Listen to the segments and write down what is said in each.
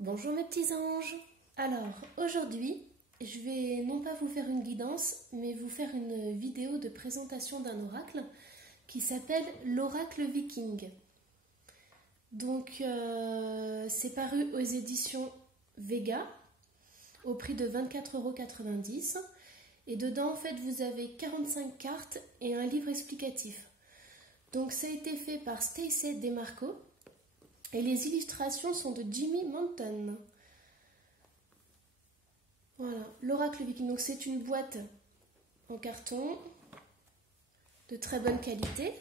Bonjour mes petits anges. Alors aujourd'hui je vais non pas vous faire une guidance mais vous faire une vidéo de présentation d'un oracle qui s'appelle l'oracle viking. Donc c'est paru aux éditions Vega au prix de 24,90 € et dedans en fait vous avez 45 cartes et un livre explicatif. Donc ça a été fait par Stacey DeMarco. Et les illustrations sont de Jimmy Manton. Voilà, l'oracle viking. Donc c'est une boîte en carton de très bonne qualité.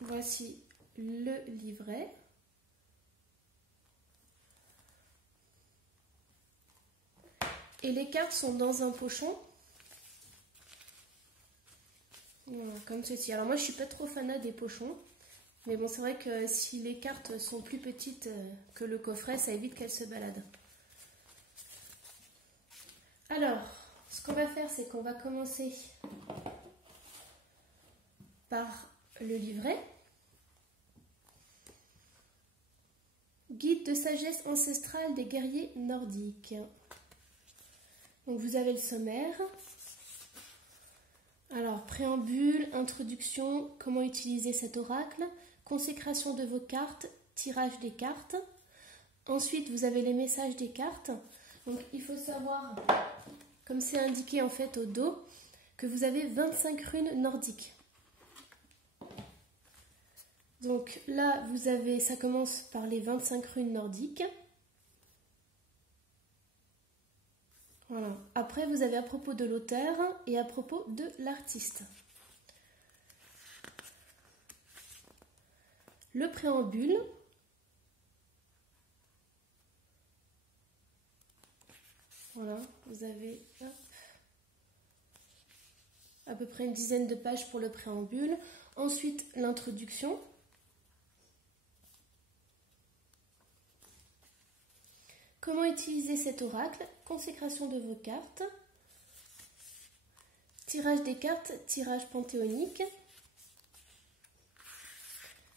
Voici le livret. Et les cartes sont dans un pochon. Voilà, comme ceci. Alors moi je suis pas trop fanat des pochons, mais bon c'est vrai que si les cartes sont plus petites que le coffret, ça évite qu'elles se baladent. Alors, ce qu'on va faire, c'est qu'on va commencer par le livret. Guide de sagesse ancestrale des guerriers nordiques. Donc vous avez le sommaire. Alors, préambule, introduction, comment utiliser cet oracle, consécration de vos cartes, tirage des cartes. Ensuite, vous avez les messages des cartes. Donc, il faut savoir, comme c'est indiqué en fait au dos, que vous avez 25 runes nordiques. Donc là, vous avez, ça commence par les 25 runes nordiques. Voilà. Après, vous avez à propos de l'auteur et à propos de l'artiste. Le préambule. Voilà, vous avez à peu près une dizaine de pages pour le préambule. Ensuite, l'introduction. Comment utiliser cet oracle? Consécration de vos cartes. Tirage des cartes, tirage panthéonique.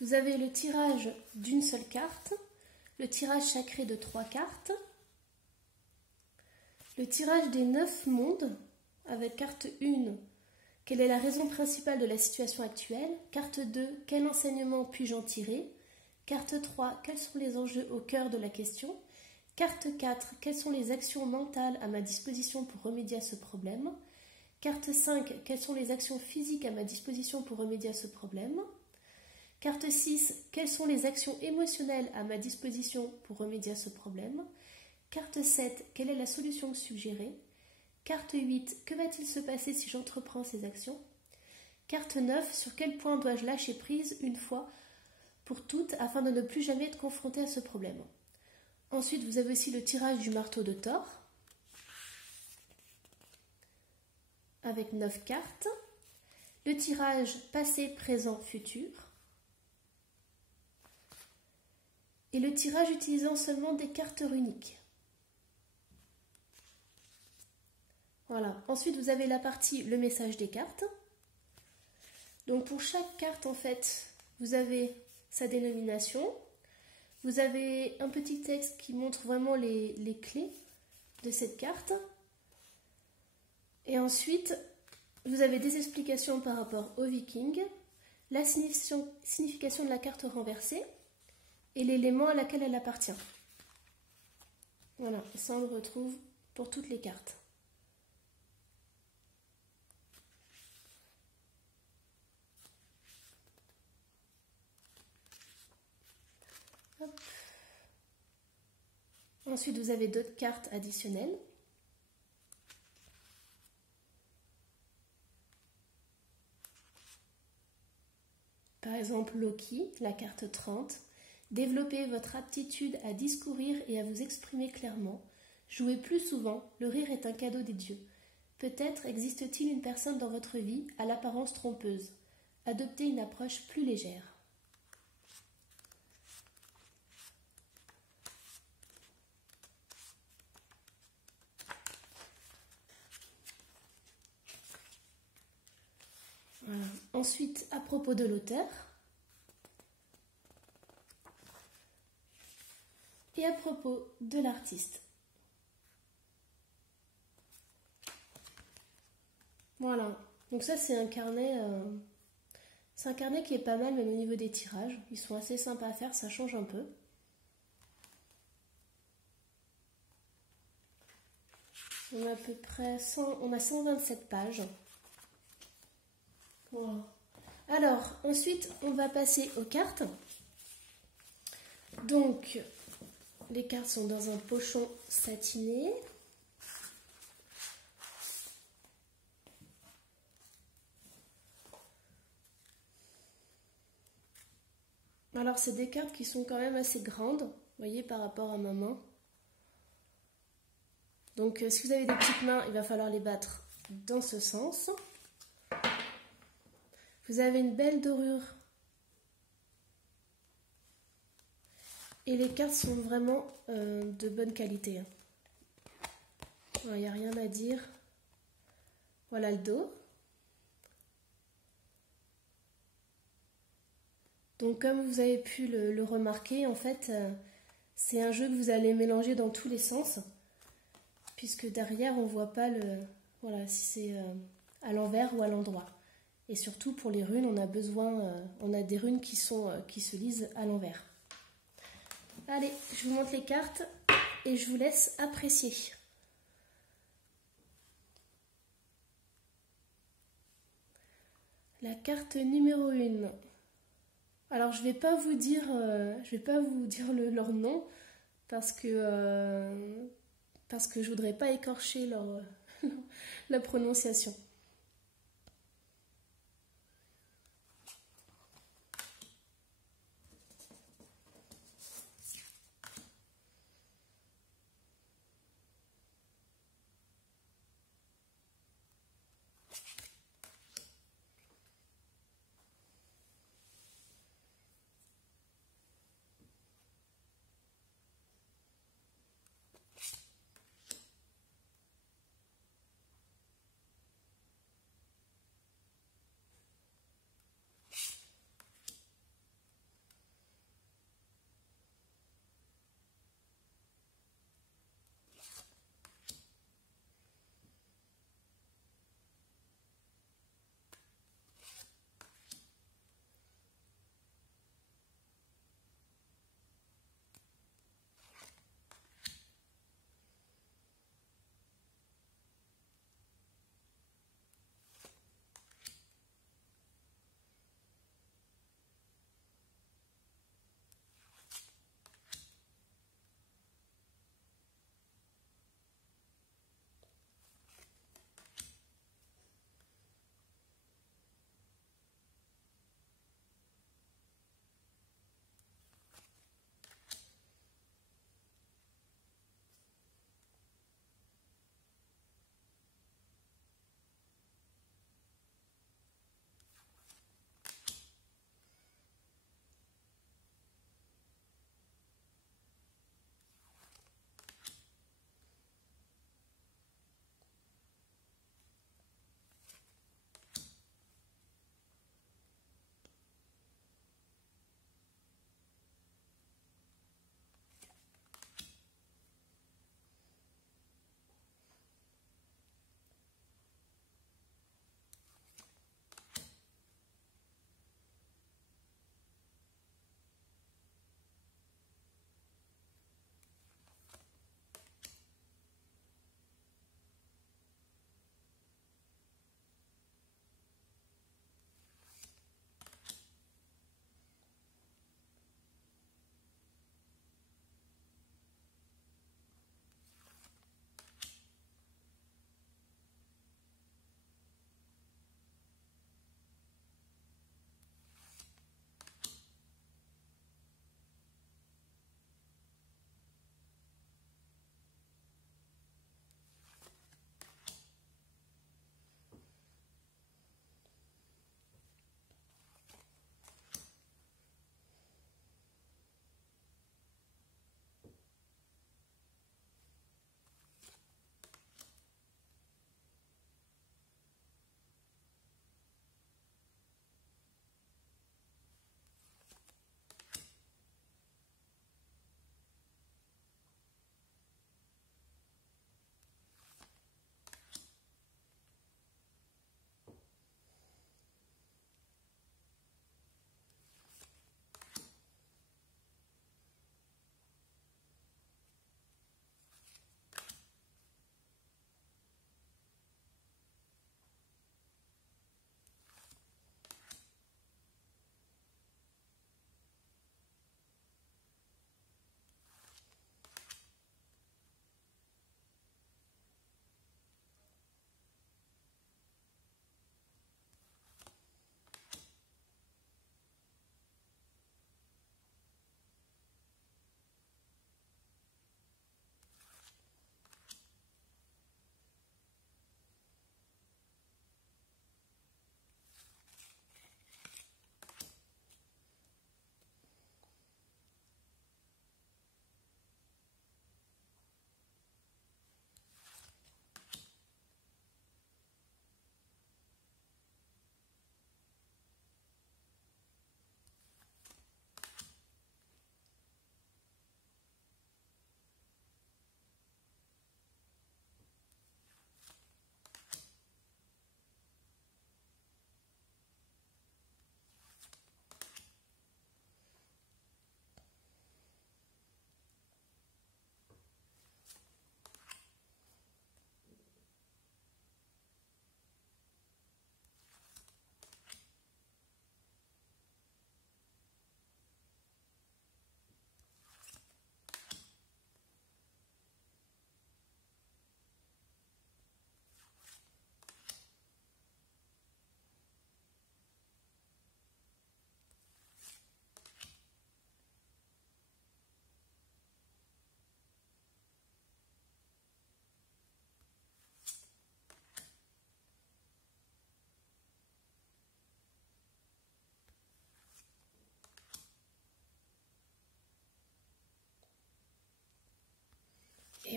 Vous avez le tirage d'une seule carte, le tirage sacré de 3 cartes, le tirage des 9 mondes avec carte 1, quelle est la raison principale de la situation actuelle, carte 2, quel enseignement puis-je en tirer, carte 3, quels sont les enjeux au cœur de la question, carte 4, quelles sont les actions mentales à ma disposition pour remédier à ce problème, carte 5, quelles sont les actions physiques à ma disposition pour remédier à ce problème, carte 6, quelles sont les actions émotionnelles à ma disposition pour remédier à ce problème, carte 7, quelle est la solution suggérée, carte 8, que va-t-il se passer si j'entreprends ces actions, carte 9, sur quel point dois-je lâcher prise une fois pour toutes afin de ne plus jamais être confronté à ce problème. Ensuite, vous avez aussi le tirage du marteau de Thor, avec 9 cartes. Le tirage passé, présent, futur. Et le tirage utilisant seulement des cartes runiques. Voilà. Ensuite, vous avez la partie le message des cartes. Donc, pour chaque carte, en fait, vous avez sa dénomination. Vous avez un petit texte qui montre vraiment les clés de cette carte. Et ensuite, vous avez des explications par rapport aux Vikings, la signification de la carte renversée et l'élément à laquelle elle appartient. Voilà, et ça on le retrouve pour toutes les cartes. Hop. Ensuite, vous avez d'autres cartes additionnelles. Par exemple, Loki, la carte 30. Développez votre aptitude à discourir et à vous exprimer clairement. Jouez plus souvent, le rire est un cadeau des dieux. Peut-être existe-t-il une personne dans votre vie à l'apparence trompeuse. Adoptez une approche plus légère. Voilà. Ensuite, à propos de l'auteur, et à propos de l'artiste. Voilà, donc ça c'est un carnet qui est pas mal même au niveau des tirages. Ils sont assez sympas à faire, ça change un peu. On a à peu près 127 pages. Voilà. Alors, ensuite, on va passer aux cartes. Donc, les cartes sont dans un pochon satiné. Alors, c'est des cartes qui sont quand même assez grandes, vous voyez, par rapport à ma main. Donc, si vous avez des petites mains, il va falloir les battre dans ce sens. Vous avez une belle dorure. Et les cartes sont vraiment de bonne qualité. Il n'y a rien à dire. Voilà le dos. Donc comme vous avez pu le remarquer, en fait, c'est un jeu que vous allez mélanger dans tous les sens. Puisque derrière, on ne voit pas voilà, si c'est à l'envers ou à l'endroit. Et surtout, pour les runes, on a besoin, on a des runes qui se lisent à l'envers. Allez, je vous montre les cartes et je vous laisse apprécier. La carte numéro 1. Alors, je ne vais pas vous dire, leur nom parce que je voudrais pas écorcher la prononciation.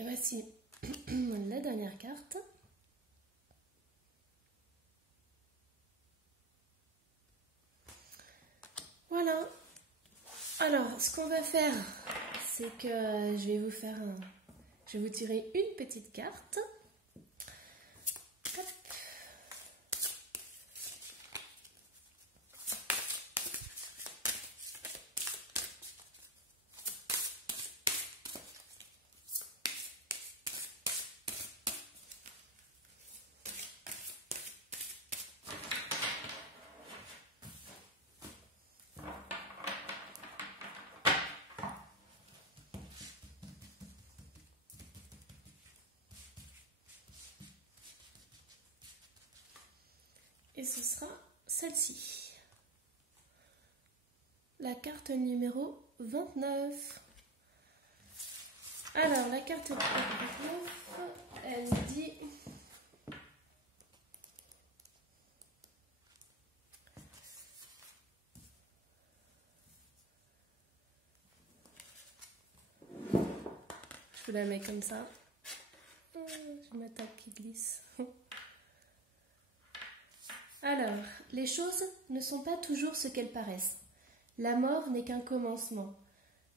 Et voici la dernière carte. Voilà. Alors, ce qu'on va faire, c'est que je vais vous tirer une petite carte. Hop. Et ce sera celle-ci. La carte numéro 29. Alors, la carte numéro 29, elle dit... Je vous la mets comme ça. J'ai ma table qui glisse. Alors, les choses ne sont pas toujours ce qu'elles paraissent. La mort n'est qu'un commencement.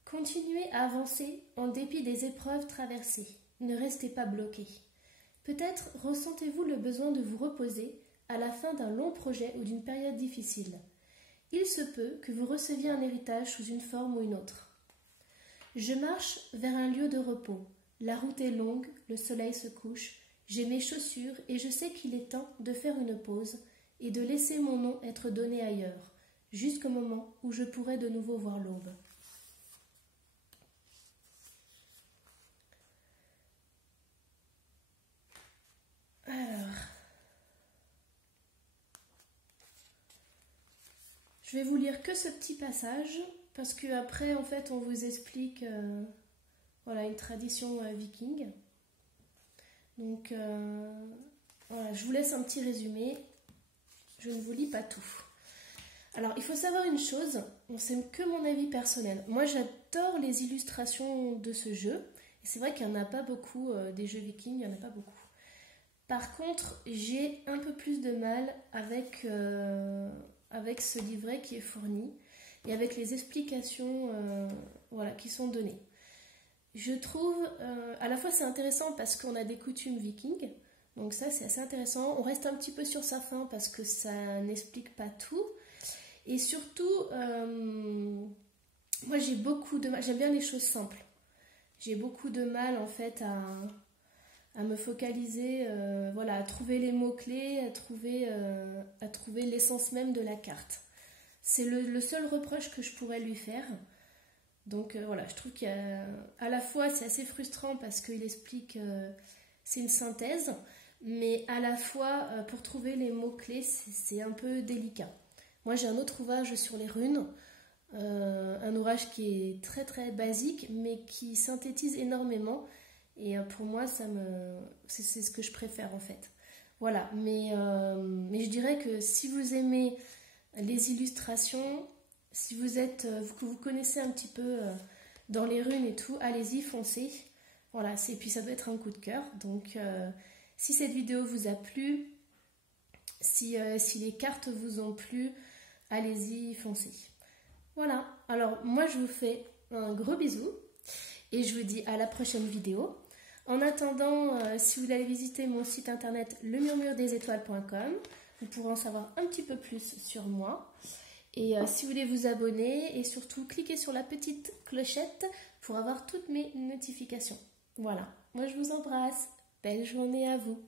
Continuez à avancer en dépit des épreuves traversées. Ne restez pas bloqué. Peut-être ressentez-vous le besoin de vous reposer à la fin d'un long projet ou d'une période difficile. Il se peut que vous receviez un héritage sous une forme ou une autre. Je marche vers un lieu de repos. La route est longue, le soleil se couche. J'ai mes chaussures et je sais qu'il est temps de faire une pause et de laisser mon nom être donné ailleurs, jusqu'au moment où je pourrai de nouveau voir l'aube. Alors, je vais vous lire que ce petit passage, parce qu'après, en fait, on vous explique voilà, une tradition viking. Donc, voilà, je vous laisse un petit résumé. Je ne vous lis pas tout. Alors, il faut savoir une chose, c'est que mon avis personnel. Moi, j'adore les illustrations de ce jeu. Et c'est vrai qu'il n'y en a pas beaucoup, des jeux vikings, il n'y en a pas beaucoup. Par contre, j'ai un peu plus de mal avec, avec ce livret qui est fourni et avec les explications voilà, qui sont données. Je trouve, à la fois c'est intéressant parce qu'on a des coutumes vikings, donc ça c'est assez intéressant. On reste un petit peu sur sa faim parce que ça n'explique pas tout. Et surtout, moi j'ai beaucoup de mal, j'aime bien les choses simples. J'ai beaucoup de mal en fait à me focaliser, voilà, à trouver les mots-clés, à trouver l'essence même de la carte. C'est le seul reproche que je pourrais lui faire. Donc voilà, je trouve qu'à la fois c'est assez frustrant parce qu'il explique, c'est une synthèse, mais à la fois pour trouver les mots-clés, c'est un peu délicat. Moi j'ai un autre ouvrage sur les runes, un ouvrage qui est très très basique, mais qui synthétise énormément. Et pour moi, c'est ce que je préfère en fait. Voilà, mais je dirais que si vous aimez les illustrations, si vous vous connaissez un petit peu dans les runes et tout, allez-y, foncez. Voilà, et puis ça doit être un coup de cœur. Donc, si cette vidéo vous a plu, si les cartes vous ont plu, allez-y, foncez. Voilà, alors moi je vous fais un gros bisou et je vous dis à la prochaine vidéo. En attendant, si vous allez visiter mon site internet lemurmuredesétoiles.com, vous pourrez en savoir un petit peu plus sur moi. Et si vous voulez vous abonner et surtout cliquez sur la petite clochette pour avoir toutes mes notifications. Voilà, moi je vous embrasse. Belle journée à vous.